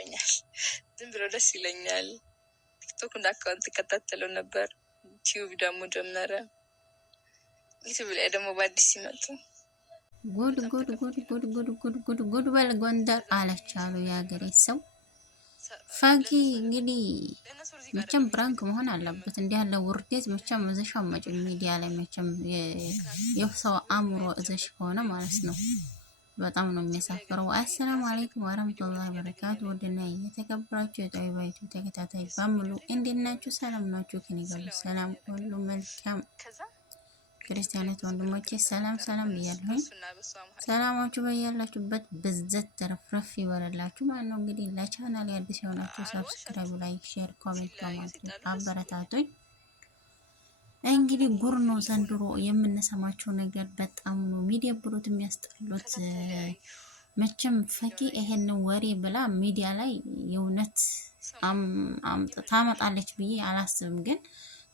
ይመቸኛል። ዝም ብሎ ደስ ይለኛል። ቲክቶክ እንደ አካውንት ተከታተለው ነበር። ዩቲዩብ ደግሞ ጀመረ። ዩቲዩብ ላይ ደግሞ በአዲስ ሲመጡ ጉድ ጉድ ጉድ ጉድ ጉድ ጉድ ጉድ ጉድ በል ጎንደር አለች አሉ የሀገሬ ሰው። ፈኪ እንግዲህ መቼም ብራንክ መሆን አለበት። እንዲህ ያለ ውርዴት መቼም እዘሽ አመጭ ሚዲያ ላይ መቼም የሰው አእምሮ እዘሽ ከሆነ ማለት ነው። በጣም ነው የሚያሳፍረው። አሰላሙ አለይኩም ወራህመቱላሂ ወበረካቱ። ወደና የተከበራችሁ የጠይባይቱ ተከታታይ በሙሉ እንዴት ናችሁ? ሰላም ናችሁ? ከኔ ጋር ሰላም ሁሉ መልካም። ክርስቲያኖች ወንድሞቼ ሰላም ሰላም ብያለሁኝ። ሰላማችሁ በያላችሁበት ብዘት ተረፍረፍ ይበረላችሁ ማለት ነው። እንግዲህ ለቻናል አዲስ የሆናችሁ ሰብስክራይብ፣ ላይክ፣ ሼር፣ ኮሜንት በማድረግ አበረታቱኝ። እንግዲህ ጉር ነው ዘንድሮ የምንሰማቸው ነገር በጣም ነው የሚደብሩት የሚያስጠሉት። መቼም ፈኪ ይሄንን ወሬ ብላ ሚዲያ ላይ የእውነት ታመጣለች ብዬ አላስብም። ግን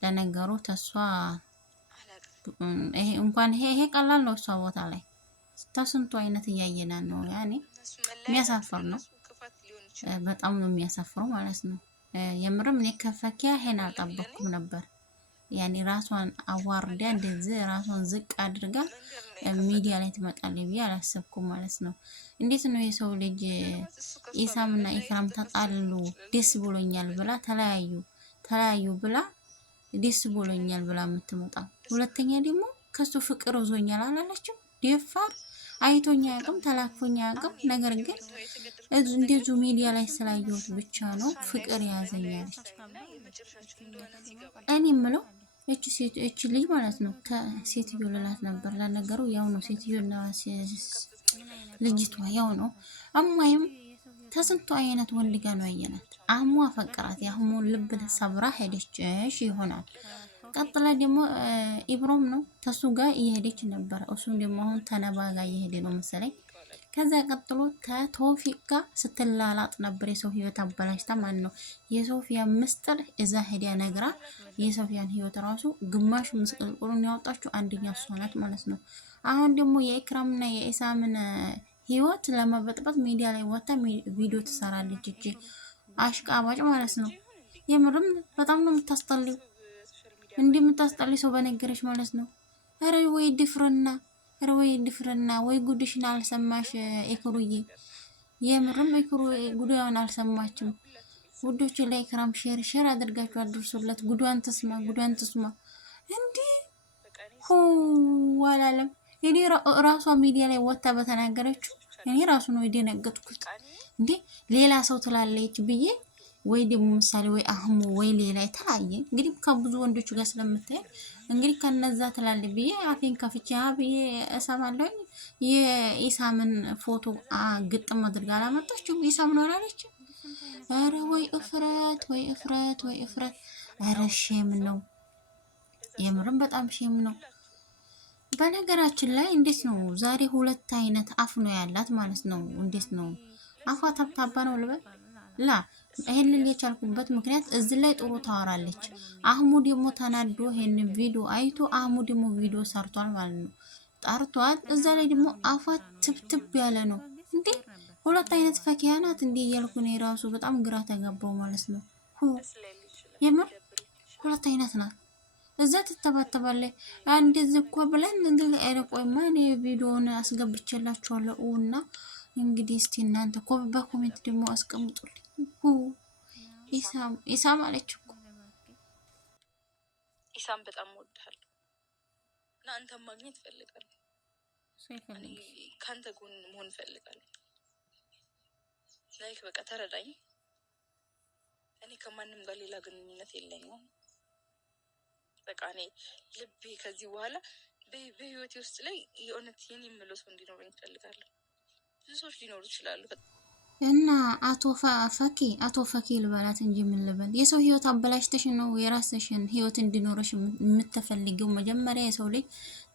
ለነገሩ ተሷ ይሄ እንኳን ይሄ ቀላል ነው። እሷ ቦታ ላይ ተስንቱ አይነት እያየና ነው። ያኔ የሚያሳፍር ነው። በጣም ነው የሚያሳፍረው ማለት ነው። የምርም እኔ ከፈኪያ ይሄን አልጠበቅኩም ነበር። ያኔ ራሷን አዋርዳ እንደዚህ ራሷን ዝቅ አድርጋ ሚዲያ ላይ ትመጣለች ብዬ አላሰብኩም ማለት ነው። እንዴት ነው የሰው ልጅ ኢሳምና ኢክራም ተጣሉ ደስ ብሎኛል ብላ ተለያዩ ብላ ደስ ብሎኛል ብላ የምትመጣው? ሁለተኛ ደግሞ ከሱ ፍቅር ይዞኛል አላለችም? ደፋር አይቶኛ ያቅም ተላክፎኛ ያቅም። ነገር ግን እንደዚሁ ሚዲያ ላይ ስላየሁት ብቻ ነው ፍቅር ያዘኛለች። እኔ የምለው እቺ ልጅ ማለት ነው ከሴትዮ ልላት ነበር። ለነገሩ ያው ነው ሴትዮና ልጅቷ ያው ነው። አማይም ተስንቱ አይነት ወንድ ጋር ነው ያየናት። አህሙ አፈቀራት። የአህሙ ልብ ሰብራ ሄደች ይሆናል። ቀጥላ ደግሞ ኢብሮም ነው ተሱ ጋር እየሄደች ነበር። እሱም ደግሞ አሁን ተነባ ጋር እየሄደ ነው መሰለኝ። ከዛ ቀጥሎ ተቶፊቅ ጋር ስትላላጥ ነበር። የሰው ህይወት አበላሽታ ማን ነው የሶፊያ ምስጥር እዛ ሄዲያ ነግራ የሶፊያን ህይወት ራሱ ግማሽ ምስቅልቁሉን ያወጣችው አንደኛ እሷ ናት ማለት ነው። አሁን ደግሞ የኢክራምና የኢሳምን ህይወት ለመበጥበጥ ሚዲያ ላይ ወጣ ቪዲዮ ትሰራለች። እቺ አሽቃባጭ ማለት ነው። የምርም በጣም ነው የምታስጠልው። እንደምታስጠልይ ሰው በነገረች ማለት ነው። አረ ወይ ድፍርና ወይ ጉድሽን አልሰማሽ ኢክሩዬ። የምርም ኢክሩ ጉዳዩን አልሰማችም። ውዶች ላይ ኢክራም ሼር አድርጋችሁ አድርሱለት። ጉዳን ትስማ እንዴ ሆ ዋላለም። እኔ ራሷ ሚዲያ ላይ ወጣ በተናገረችው እኔ ራሱ ነው የደነገጥኩት። እንዴ ሌላ ሰው ትላለች ብዬ ወይ ደግሞ ምሳሌ ወይ አህሙ ወይ ሌላ የተለያየ እንግዲህ ከብዙ ወንዶች ጋር ስለምታይ እንግዲህ ከነዛ ትላለች ብዬ አፌን ከፍቼ ብዬ እሰማለሁ። የኢሳምን ፎቶ ግጥም አድርጋ አላመጣችው። ኢሳም ነው አላለች። አረ ወይ እፍረት። አረ ሼም ነው የምርም በጣም ሼም ነው። በነገራችን ላይ እንዴት ነው ዛሬ ሁለት አይነት አፍ ነው ያላት ማለት ነው። እንዴት ነው አፏ ታብታባ ነው ልበል ላ ይሄን ልል የቻልኩበት ምክንያት እዚህ ላይ ጥሩ ታወራለች። አህሙ ደግሞ ተናዶ ይሄን ቪዲዮ አይቶ አህሙ ደግሞ ቪዲዮ ሰርቷል ማለት ነው። ጣርቷት እዛ ላይ ደግሞ አፏ ትብትብ ያለ ነው። እንዴ ሁለት አይነት ፈኪያ ናት እንዴ እያልኩ ነው ራሱ በጣም ግራ ተጋባው ማለት ነው። የምር ሁለት አይነት ናት። እዛ ትተባተባለች። እንደዚህ እኮ ብለን እንግዲህ አይረቆይማ እኔ ቪዲዮውን አስገብቼላችኋለሁ እና እንግዲህ እስቲ እናንተ በኮሜንት ደግሞ አስቀምጡልኝ። ኢሳም አለች እኮ ኢሳም በጣም ወድሃለሁ እና አንተን ማግኘት ፈልጋለሁ። ካንተ ጎን መሆን ፈልጋለሁ። ላይክ በቃ ተረዳኝ። እኔ ከማንም ጋር ሌላ ግንኙነት የለኝም። በቃ እኔ ልቤ ከዚህ በኋላ በህይወቴ ውስጥ ላይ የእውነት የኔ የምለው ሰው እንዲኖረኝ እፈልጋለሁ። ብዙ ሰዎች ሊኖሩ ይችላሉ እና አቶ ፈኪ ልበላት እንጂ ምን ልበል? የሰው ህይወት አበላሽተሽ ነው የራስሽን ህይወት እንዲኖርሽ የምትፈልጊው? መጀመሪያ የሰው ልጅ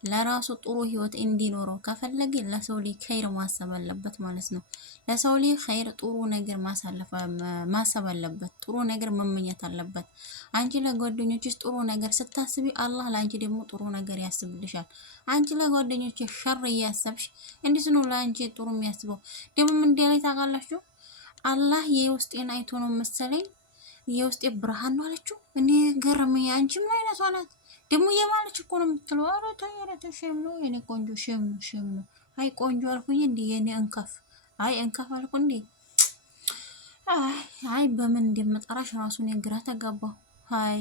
ለራሱ ጥሩ ህይወት እንዲኖረው ከፈለገ ለሰው ልጅ ኸይር ማሰብ አለበት ማለት ነው። ለሰው ልጅ ኸይር ጥሩ ነገር ማሰብ አለበት። ጥሩ ነገር መመኘት አለበት። አንቺ ለጓደኞችሽ ጥሩ ነገር ስታስቢ አላህ ለአንቺ ደግሞ ጥሩ ነገር ያስብልሻል። አንቺ ለጓደኞችሽ ሸር እያሰብሽ እንዴት ነው ለአንቺ ጥሩ የሚያስበው? ደግሞ ምን ላይ ታውቃላችሁ? አላህ የውስጤን አይቶ ነው መሰለኝ የውስጤ ብርሃን ነው አለችው። እኔ ገረመኝ። አንቺ ምን አይነቷ ናት ደግሞ የማለች እኮ ነው የምትለው። ኧረ ተይ ሸም ነው የኔ ቆንጆ፣ ሸም ነው። አይ ቆንጆ አልኩኝ እንዴ የኔ እንከፍ። አይ እንከፍ አልኩ እንዴ። አይ በምን እንደምጠራሽ ራሱን ግራ ተጋባሁ። አይ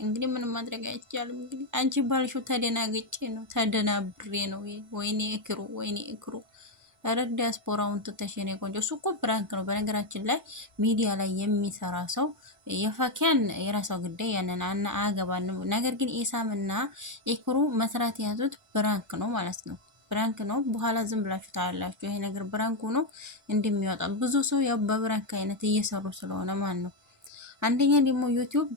እንግዲህ ምንም ማድረግ አይቻልም። እንግዲህ አንቺ ባልሽው ተደናግጬ ነው ተደናብሬ ነው። ወይኔ እክሩ ኧረ ዲያስፖራውን ትተሽ የኔ ቆንጆ። እሱ እኮ ፕራንክ ነው። በነገራችን ላይ ሚዲያ ላይ የሚሰራ ሰው የፋኪያን የራሷ ጉዳይ ያንን አያገባንም። ነገር ግን ኢሳምና ኢክሩ መስራት የያዙት ፕራንክ ነው ማለት ነው። ብራንክ ነው። በኋላ ዝም ብላችሁ ታያላችሁ። ይሄ ነገር ብራንክ ሆኖ እንደሚወጣ ብዙ ሰው ያው በብራንክ አይነት እየሰሩ ስለሆነ ማለት ነው። አንደኛ ደግሞ ዩቲዩብ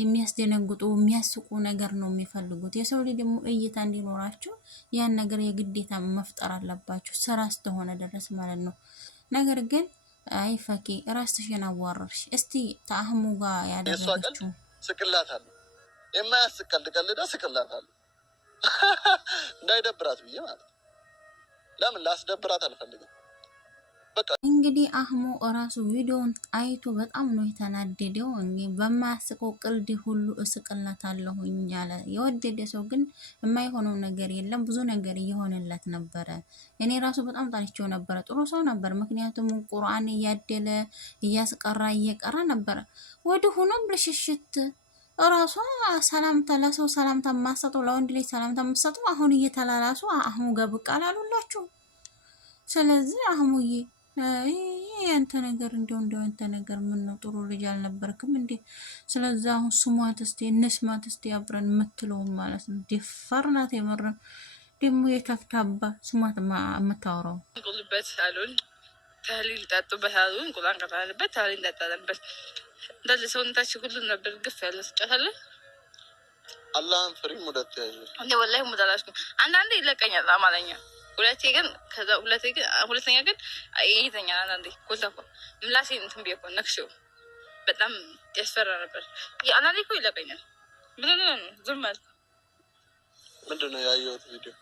የሚያስደነግጡ የሚያስቁ ነገር ነው የሚፈልጉት። የሰው ልጅ ደግሞ እይታ እንዲኖራቸው ያን ነገር የግዴታ መፍጠር አለባቸው ስራ ስተሆነ ድረስ ማለት ነው። ነገር ግን አይ ፈኪ ራስሽን አዋረርሽ። እስቲ ተአህሙ ጋር ያደረገችው ስቅላታለሁ፣ የማያስቅ ቀልድ ቀልዳ ስቅላታለሁ እንዳይደብራት ብዬ ማለት ነው። ለምን ላስደብራት አልፈልግም። እንግዲህ አህሙ እራሱ ቪዲዮውን አይቶ በጣም ነው የተናደደው። እንግዲህ በማያስቀው ቅልድ ሁሉ እስቅላታለሁኝ ያለ የወደደ ሰው ግን የማይሆነው ነገር የለም። ብዙ ነገር እየሆነለት ነበረ። እኔ ራሱ በጣም ጣልቼው ነበረ። ጥሩ ሰው ነበር። ምክንያቱም ቁርአን እያደለ እያስቀራ እየቀራ ነበረ። ወደ ሆኖም ብልሽሽት እራሷ ሰላምታ ለሰው ሰላምታ ማሰጠው ለወንድ ልጅ ሰላምታ ማሰጠው አሁን እየተላላሱ አህሙ ገብቅ አላሉላችሁ። ስለዚህ አህሙዬ ያንተ ነገር እንደው ያንተ ነገር ምን ነው? ጥሩ ልጅ አልነበርክም እንዴ? ስለዚህ አሁን ስሟት እስቲ እንስማት እስቲ አብረን የምትለው ማለት ነው። ደፋር ናት የመረን ደግሞ የከፍታባ ስሟት የምታወራው ቁልበት አሉን ተህሊል ጠጡበት አሉን ቁርአን ቀራንበት ተህሊል ጠጣንበት እንዳለ ሰውነታችን ሁሉ ነበር ግፍ ያለ ስጫታለ አላህን ፍሪ ሙደት ያዥ እንዴ ወላሂ ሙዳላሽኩ አንዳንዴ ይለቀኛል አማርኛ ሁለተኛ ግን ይይዘኛል። አንዳንዴ ጎልታኮ ምላሴ እንትን ብዬ እኮ ነክሼው በጣም ያስፈራ ነበር። አንዳንዴ እኮ ይለቀኛል። ምን ነው ዝም ማለት ምንድን ነው ያየሁት ቪዲዮ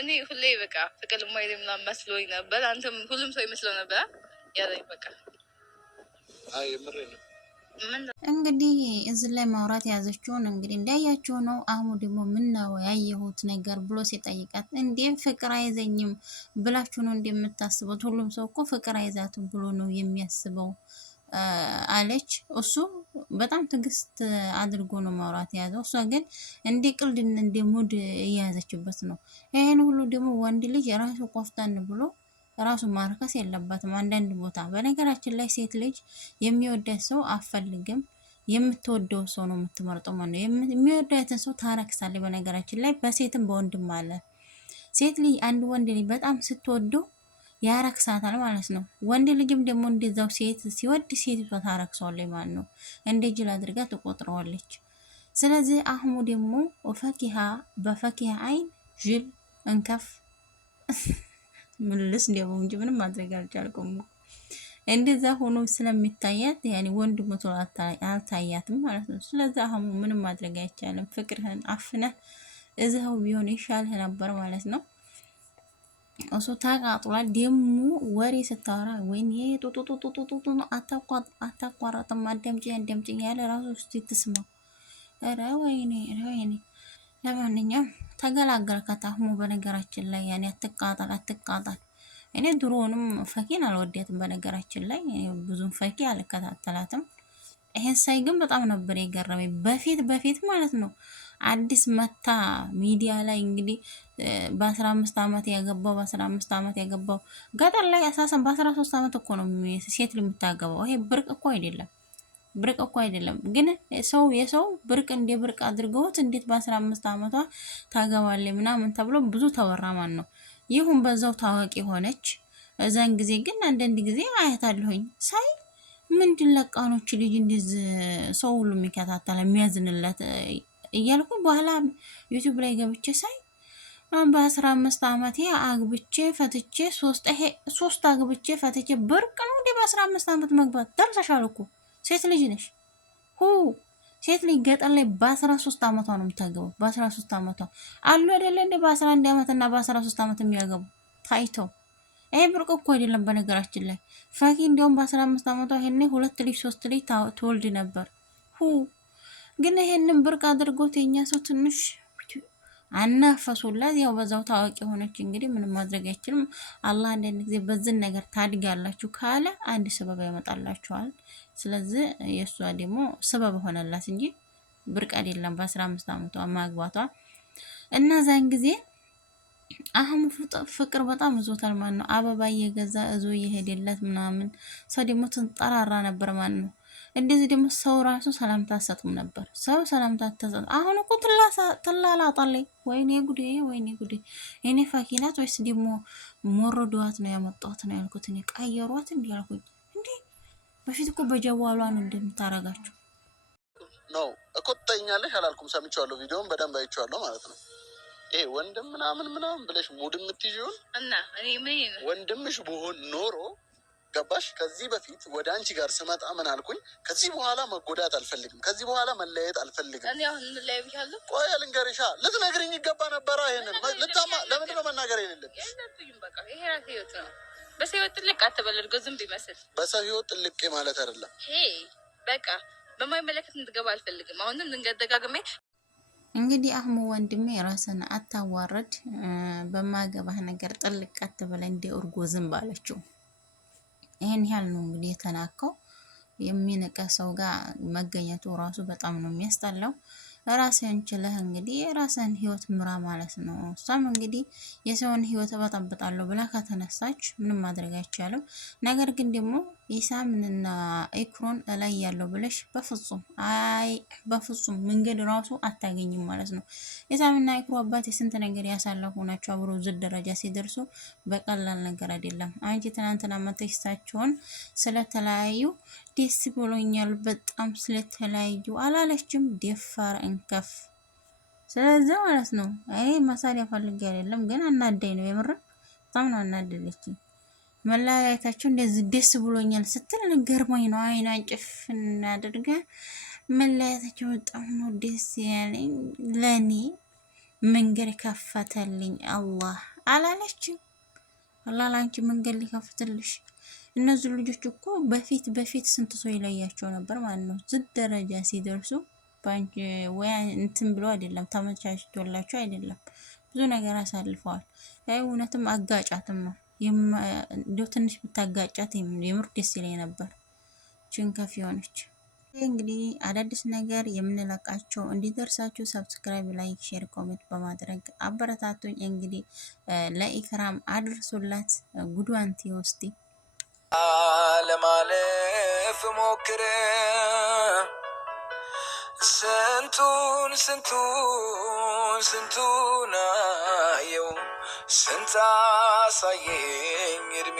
እኔ ሁሌ በቃ ፍቅር ማይሌ ምናምን መስሎኝ ነበር። አንተም ሁሉም ሰው ይመስለው ነበር ያለኝ በቃ አይ ምሬ ነው። እንግዲህ እዚህ ላይ ማውራት የያዘችውን እንግዲህ እንዳያቸው ነው። አህሙ ደግሞ ምን ነው ያየሁት ነገር ብሎ ሲጠይቃት እንዴ ፍቅር አይዘኝም ብላችሁ ነው እንደምታስቡት? ሁሉም ሰው እኮ ፍቅር አይዛትም ብሎ ነው የሚያስበው አለች። እሱ በጣም ትዕግስት አድርጎ ነው ማውራት የያዘው። እሷ ግን እንደ ቅልድ እንደ ሙድ እየያዘችበት ነው። ይሄን ሁሉ ደግሞ ወንድ ልጅ የራሱ ቆፍጠን ብሎ ራሱ ማርከስ የለባትም። አንዳንድ ቦታ በነገራችን ላይ ሴት ልጅ የሚወዳት ሰው አፈልግም የምትወደው ሰው ነው የምትመርጠው ማለት ነው። የሚወዳትን ሰው ታረክሳለች። በነገራችን ላይ በሴትም በወንድም አለ። ሴት ልጅ አንድ ወንድ ልጅ በጣም ስትወደው ያረክሳታል ማለት ነው። ወንድ ልጅም ደግሞ እንደዛው ሴት ሲወድ ሴት ታረክሰዋለች ማለት ነው። እንደ ጅል አድርጋ ትቆጥረዋለች። ስለዚህ አህሙ ደግሞ ፈኪሃ በፈኪሃ አይን ጅል እንከፍ ምልስ እንዲያው እንጂ ምንም ማድረግ አልቻልኩም። እንደዛ ሆኖ ስለሚታያት ያኔ ወንድ ሞቶ አልታያትም ማለት ነው። ስለዚህ አህሙ ምንም ማድረግ አይቻልም። ፍቅርህን አፍነህ እዛው ቢሆን ይሻልህ ነበር ማለት ነው። እሱ ታቃጥሏል። ደግሞ ወሬ ስታወራ ወይኔ ጡጡጡጡጡጡ አታቋረጥም። አዳምጪኝ ያለ ራሱ እስቲ ትስማው። ኧረ ወይኔ ለማንኛውም ተገላገልካት አህሙ። በነገራችን ላይ ያኔ አትቃጣል። እኔ ድሮውንም ፈኪን አልወዳትም። በነገራችን ላይ ብዙም ፈኪ አልከታተላትም። ይሄን ሳይ ግን በጣም ነበር የገረመኝ። በፊት ማለት ነው አዲስ መታ ሚዲያ ላይ እንግዲህ በ15 ዓመት ያገባው ገጠር ላይ አሳሰን በ13 ዓመት እኮ ነው ሴት የምታገባው። ይሄ ብርቅ እኮ አይደለም። ግን የሰው ብርቅ እንደ ብርቅ አድርገውት እንዴት በ15 ዓመቷ ታገባለች ምናምን ተብሎ ብዙ ተወራ ማለት ነው። ይሁን በዛው ታዋቂ ሆነች። እዛን ጊዜ ግን አንዳንድ ጊዜ አያታለሁኝ ሳይ ምንድን ለቃኖች ልጅ እንደዚህ ሰው ሁሉ የሚከታተል የሚያዝንለት እያልኩ በኋላ ዩቲዩብ ላይ ገብቼ ሳይ በ15 ዓመቴ አግብቼ ፈትቼ ሶስት አግብቼ ፈትቼ ብርቅ ነው እንዴ? በ15 ዓመት መግባት ደርሰሻል እኮ ሴት ልጅ ነሽ። ሴት ልጅ ገጠር ላይ በ13 ዓመቷ ነው የምታገባው። በ13 ዓመቷ አሉ አይደለ እንዴ? በ11 ዓመት እና በ13 ዓመት የሚያገቡ ታይተው ይሄ ብርቅ እኮ አይደለም። በነገራችን ላይ ፈኪ እንዲያውም በ15 ዓመቷ ይሄኔ 2 ልጅ 3 ልጅ ትወልድ ነበር። ግን ይሄንን ብርቅ አድርጎት የኛ ሰው ትንሽ አናፈሱላት። ያው በዛው ታዋቂ ሆነች። እንግዲህ ምንም ማድረግ አይችልም። አላህ አንዳንድ ጊዜ በዚህ ነገር ታድጋላችሁ ካለ አንድ ሰበብ ያመጣላችኋል። ስለዚህ የእሷ ደግሞ ሰበብ ሆነላት እንጂ ብርቅ አይደለም በ15 ዓመቷ ማግባቷ እና ዛን ጊዜ አህሙ ፍቅር በጣም እዞታል ማለት ነው። አበባ እየገዛ እዞ እየሄደለት ምናምን ሰው ደግሞ ትንጠራራ ነበር ማለት ነው። እንደዚህ ደግሞ ሰው ራሱ ሰላምታ አትሰጡም ነበር። ሰው ሰላምታ አትሰጡ። አሁን እኮ ትላላጣለኝ። ወይኔ ጉዴ፣ ወይኔ ጉዴ። እኔ ፋኪናት ወይስ ደግሞ ሞረዷት ነው ያመጣሁት ነው ያልኩት። እኔ ቀየሯት እንዲ ያልኩኝ እንዴ። በፊት እኮ በጀዋሏ ነው እንደምታረጋችሁ ነው እኮ። ትጠይኛለሽ አላልኩም። ሰምቼዋለሁ፣ ቪዲዮውን በደንብ አይቼዋለሁ ማለት ነው። ይሄ ወንድም ምናምን ብለሽ ሙድ የምትይዥውን እና ወንድምሽ ብሆን ኖሮ ገባሽ? ከዚህ በፊት ወደ አንቺ ጋር ስመጣ ምን አልኩኝ? ከዚህ በኋላ መጎዳት አልፈልግም፣ ከዚህ በኋላ መለየት አልፈልግም። ቆይ ልንገርሻ፣ ልትነግሪኝ ይገባ ነበረ። ይሄንን ለምንድን ነው መናገር የሌለብሽ? በሰው ህይወት ጥልቅ አትበል። እርጎ ዝም ቢመስል በሰው ህይወት ጥልቅ ማለት አይደለም። በቃ በማይመለከት እንድገባ አልፈልግም። አሁንም ልንገደጋግሜ እንግዲህ አህሙ ወንድሜ ራስን አታዋረድ፣ በማገባህ ነገር ጥልቅ አትበል እንደ እርጎ ዝም ባለችው። ይሄን ያህል ነው እንግዲህ የተናከው። የሚነቀ ሰው ጋር መገኘቱ ራሱ በጣም ነው የሚያስጠላው። ራስህን ችለህ እንግዲህ የራስህን ህይወት ምራ ማለት ነው። እሷም እንግዲህ የሰውን ህይወት እበጠብጣለሁ ብላ ከተነሳች ምንም ማድረግ አይቻልም። ነገር ግን ደግሞ ኢሳምንና ኢክሮን ላይ ያለው ብለሽ በፍጹም መንገድ ራሱ አታገኝም ማለት ነው። ኢሳምና ኢክሮ አባት የስንት ነገር ያሳለፉ ናቸው። አብሮ ዝድ ደረጃ ሲደርሱ በቀላል ነገር አይደለም። አንቺ ትናንትና መተሽታቸውን ስለተለያዩ ደስ ብሎኛል በጣም ስለተለያዩ አላለችም። ደፋር እንከፍ። ስለዚህ ማለት ነው ይሄ መሳሪያ ፈልጌ አይደለም፣ ግን አናዳኝ ነው የምር በጣም ነው አናደለችኝ። መለያየታቸው እንደዚህ ደስ ብሎኛል ስትል ገርሞኝ ነው። አይኗን ጭፍን አድርጋ መለያየታቸው በጣም ነው ደስ ያለኝ፣ ለኔ መንገድ ከፈተልኝ አላህ አላለችም። አላህ ላንቺ መንገድ ሊከፍትልሽ። እነዚህ ልጆች እኮ በፊት ስንት ሰው ይለያቸው ነበር ማለት ነው። ዝድ ደረጃ ሲደርሱ ባንቺ ወይ እንትን ብሎ አይደለም ተመቻችቶላቸው አይደለም፣ ብዙ ነገር አሳልፈዋል። እውነትም አጋጫትም ነው እንደው ትንሽ ብታጋጫት የምር ደስ ይለኝ ነበር። ችንከፍ የሆነች እንግዲህ አዳዲስ ነገር የምንለቃቸው እንዲደርሳችሁ ሰብስክራይብ፣ ላይክ፣ ሼር፣ ኮሜንት በማድረግ አበረታቱኝ። እንግዲህ ለኢክራም አድርሱላት ጉዷንቲ ውስጥ ለማለፍ ሞክረ ስንቱን አየው ስንት አሳየኝ እድሜ